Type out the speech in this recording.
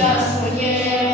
життя своє.